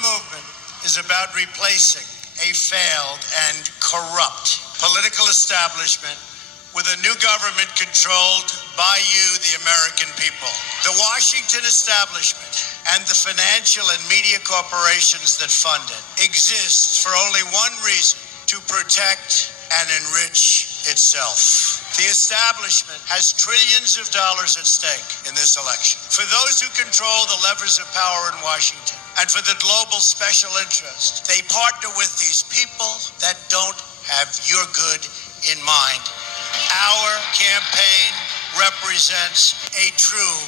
movement is about replacing a failed and corrupt political establishment with a new government controlled by you, the American people. The Washington establishment and the financial and media corporations that fund it exists for only one reason: to protect and enrich itself. The establishment has trillions of dollars at stake in this election. For those who control the levers of power in Washington and for the global special interest, they partner with these people that don't have your good in mind. Our campaign represents a true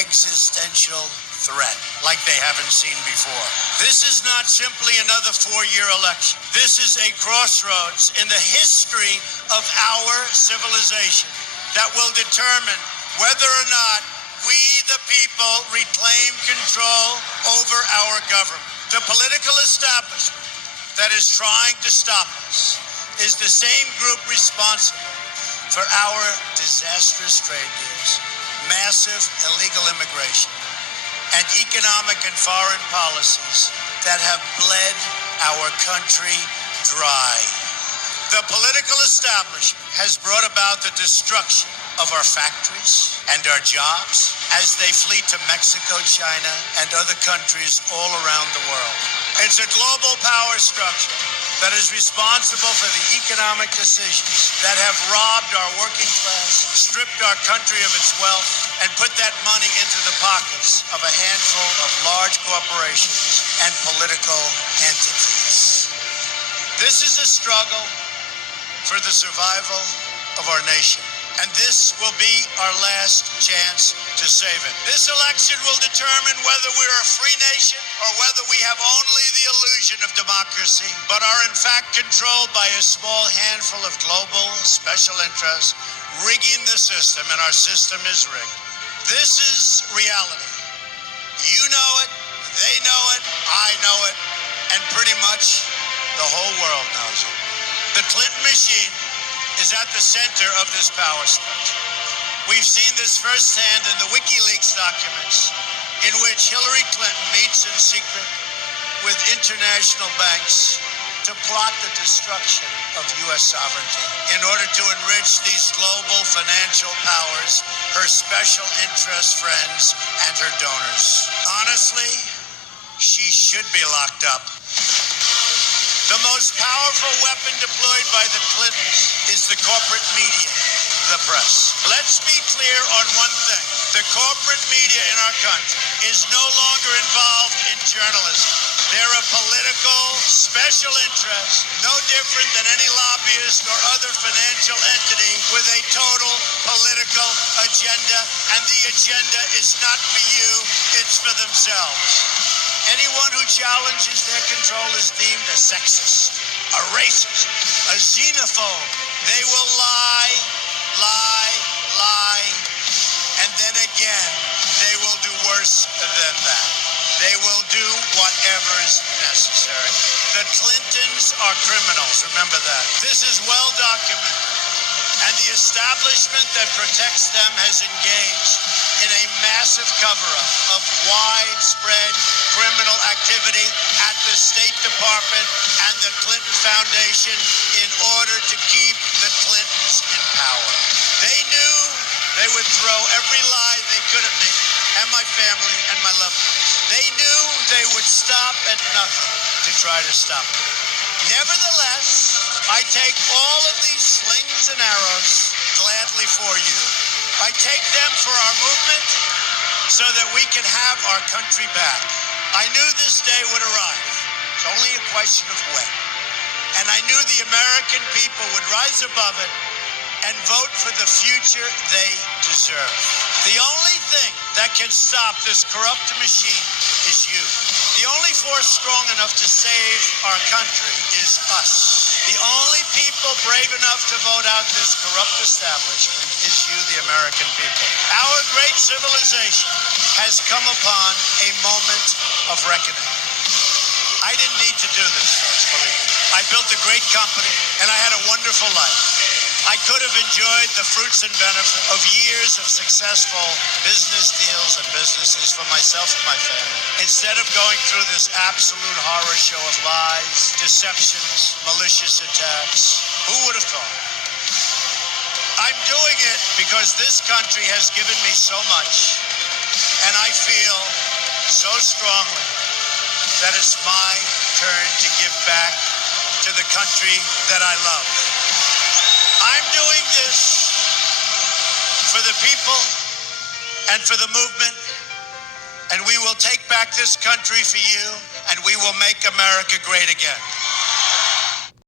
existential threat like they haven't seen before. This is not simply another four-year election. This is a crossroads in the history of our civilization that will determine whether or not we, the people, reclaim control over our government. The political establishment that is trying to stop us is the same group responsible for our disastrous trade deals, massive illegal immigration, and economic and foreign policies that have bled our country dry. The political establishment has brought about the destruction of our factories and our jobs as they flee to Mexico, China, and other countries all around the world. It's a global power structure that is responsible for the economic decisions that have robbed our working class, stripped our country of its wealth, and put that money into the pockets of a handful of large corporations and political entities. This is a struggle for the survival of our nation, and this will be our last chance to save it. This election will determine whether we're a free nation or whether we have only the illusion of democracy, but are in fact controlled by a small handful of global special interests rigging the system, and our system is rigged. This is reality. You know it, they know it, I know it, and pretty much the whole world knows it. The Clinton machine is at the center of this power structure. We've seen this firsthand in the WikiLeaks documents, in which Hillary Clinton meets in secret with international banks to plot the destruction of U.S. sovereignty in order to enrich these global financial powers, her special interest friends, and her donors. Honestly, she should be locked up. The most powerful weapon deployed by the Clintons is the corporate media, the press. Let's be clear on one thing. The corporate media in our country is no longer involved in journalism. They're a political special interest, no different than any lobbyist or other financial entity with a total political agenda, and the agenda is not for you, it's for themselves. Anyone who challenges their control is deemed a sexist, a racist, a xenophobe. They will lie, and then again, they will do worse than that. They will do whatever is necessary. The Clintons are criminals, remember that. This is well documented, and the establishment that protects them has engaged in a massive cover-up of widespread criminal activity at the State Department and the Clinton Foundation in order to keep the Clintons in power. They knew they would throw every lie they could at me and my family and my loved ones. They knew they would stop at nothing to try to stop me. Nevertheless, I take all of these slings and arrows gladly for you. I take them for our movement so that we can have our country back. I knew this day would arrive. It's only a question of when. And I knew the American people would rise above it and vote for the future they deserve. The only thing that can stop this corrupt machine is you. The only force strong enough to save our country is us. The only people brave enough to vote out this corrupt establishment is you, the American people. Our great civilization has come upon a moment of reckoning. I didn't need to do this, folks, believe me. I built a great company, and I had a wonderful life. I could have enjoyed the fruits and benefits of years of successful business deals and businesses for myself and my family, instead of going through this absolute horror show of lies, deceptions, malicious attacks. Who would have thought? I'm doing it because this country has given me so much, and I feel so strongly that it's my turn to give back to the country that I love. I'm doing this for the people and for the movement, and we will take back this country for you, and we will make America great again.